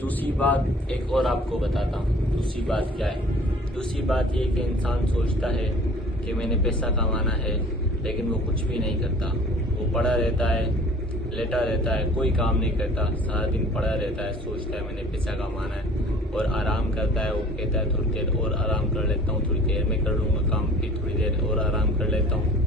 دوسری بات ایک اور آپ کو بتاتا ہوں. دوسری بات کیا ہے؟ دوسری بات یہ کہ انسان سوچتا ہے کہ میں نے پیسہ کمانا ہے، لیکن وہ کچھ بھی نہیں کرتا. وہ پڑا رہتا ہے، لیٹا رہتا ہے، کوئی کام نہیں کرتا، سارا دن پڑا رہتا ہے، سوچتا ہے میں نے پیسہ کمانا ہے اور آرام کرتا ہے. وہ کہتا ہے تھوڑی دیر اور آرام کر لیتا ہوں، تھوڑی دیر میں کر لوں گا کام، پھر تھوڑی دیر اور آرام کر لیتا ہوں.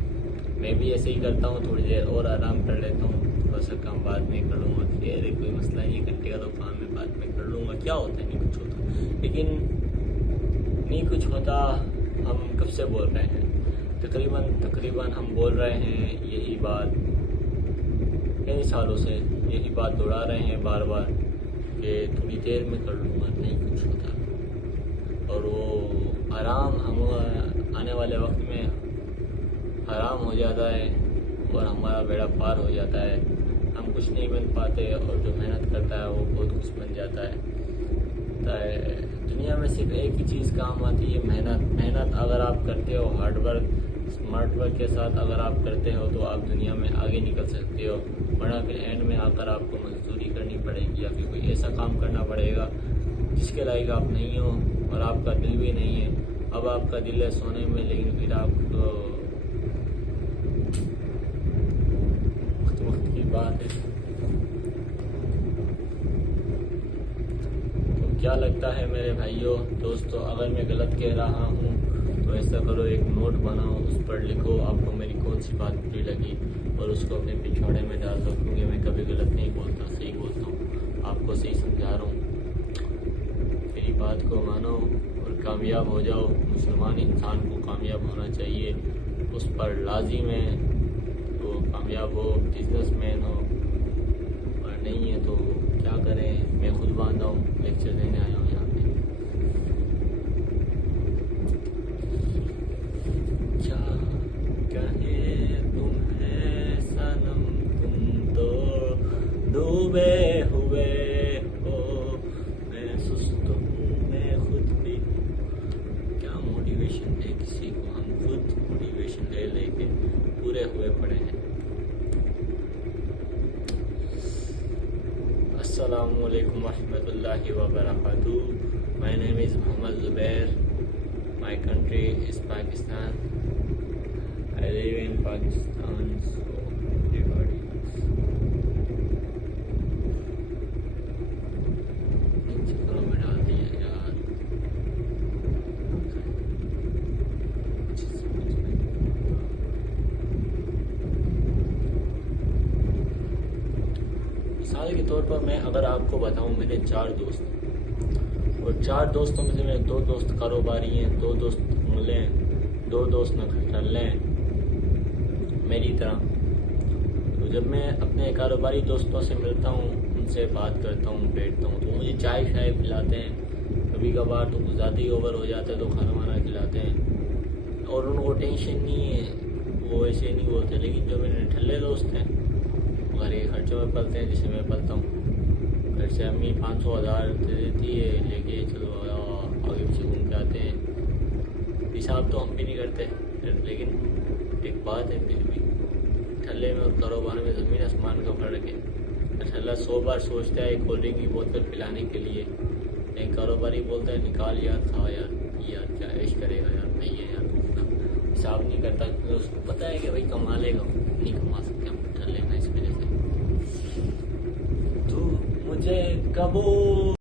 میں بھی ایسے ہی کرتا ہوں، تھوڑی دیر اور آرام کر لیتا ہوں، تھوڑا سا کام بعد میں کر لوں گا. پھر کوئی مسئلہ نہیں، گھنٹے کا تو کام ہے، بعد میں کر لوں گا، کیا ہوتا ہے، نہیں کچھ ہوتا. لیکن نہیں کچھ ہوتا. ہم کب سے بول رہے ہیں؟ تقریباً ہم بول رہے ہیں یہی بات کئی سالوں سے، یہی بات دوہرا رہے ہیں بار بار کہ تھوڑی دیر میں کر لوں گا، نہیں کچھ ہوتا. اور وہ آرام ہم آنے والے وقت میں حرام ہو جاتا ہے اور ہمارا بیڑا پار ہو جاتا ہے. ہم کچھ نہیں بن پاتے اور جو محنت کرتا ہے وہ بہت کچھ بن جاتا ہے. دنیا میں صرف ایک ہی چیز کام آتی ہے، محنت اگر آپ کرتے ہو، ہارڈ ورک، اسمارٹ ورک کے ساتھ اگر آپ کرتے ہو تو آپ دنیا میں آگے نکل سکتے ہو. ورنہ پھر اینڈ میں آ کر آپ کو مزدوری کرنی پڑے گی یا پھر کوئی ایسا کام کرنا پڑے گا جس کے لائق آپ نہیں ہو اور آپ کا دل بھی نہیں ہے. اب آپ کا دل ہے سونے میں، لیکن پھر آپ کو وقت کی بات ہے. کیا لگتا ہے میرے بھائیوں دوستوں، اگر میں غلط کہہ رہا ہوں تو ایسا کرو، ایک نوٹ بناؤ، اس پر لکھو آپ کو میری کون سی بات بری لگی اور اس کو اپنے پچھواڑے میں ڈال دو. کیونکہ میں کبھی غلط نہیں بولتا، صحیح بولتا ہوں، آپ کو صحیح سمجھا رہا ہوں. میری بات کو مانو اور کامیاب ہو جاؤ. مسلمان انسان کو کامیاب ہونا چاہیے، اس پر لازم ہے. تو کامیاب ہو، بزنس مین ہو، اور نہیں ہے تو کیا کریں. میں خود باندھا ہوں، لیکچر دینے آیا ہوں یہاں پہ. کیا کہے تمہیں صنم، تم تو ڈوبے ہوئے ہو، میں سست ہوں، میں خود بھی. کیا موٹیویشن ہے کسی کو، ہم خود موٹیویشن لے لے کے پورے ہوئے پڑے ہیں. السلام علیکم ورحمۃ اللہ وبرکاتہ. My name is Muhammad Zubair. My country is Pakistan. I live in Pakistan. So everybody چکروں میں ڈال دیا یار. مثال کے طور پر میں اگر آپ کو بتاؤں، میرے 4 دوست ہیں اور 4 دوستوں میں سے میرے 2 دوست کاروباری ہیں، 2 دوست ملے ہیں، 2 دوست نکھٹلے ہیں میری طرح. تو جب میں اپنے کاروباری دوستوں سے ملتا ہوں، ان سے بات کرتا ہوں، بیٹھتا ہوں، تو مجھے چائے شائے پلاتے ہیں. کبھی کبھار تو کچھ زیادہ ہی اوور ہو جاتا ہے تو کھانا وانا کھلاتے ہیں اور ان کو ٹینشن نہیں ہے، وہ ایسے نہیں بولتے. لیکن جو میرے ٹھلے دوست ہیں گھر کے خرچوں میں پلتے ہیں، جسے میں پلتا ہوں. گھر سے امی 500,000 دے دیتی ہے، لے کے چلو آگے پیچھے گھوم کے آتے ہیں. حساب تو ہم بھی نہیں کرتے، لیکن ایک بات ہے، پھر بھی ٹھلے میں اور کاروبار میں زمین آسمان کا فرق ہے. ٹھلا 100 بار سوچتا ہے ایک کولڈ ڈرنک کی بوتل پلانے کے لیے، ایک کاروباری بولتا ہے نکال یار، کھا یار کیا عیش کرے گا یار، نہیں ہے یار. حساب نہیں کرتا کیونکہ اس کو پتہ ہے کہ بھائی کما لے گا، نہیں کما سکتے ہم ٹھلے میں. اس وجہ سے تو مجھے کبو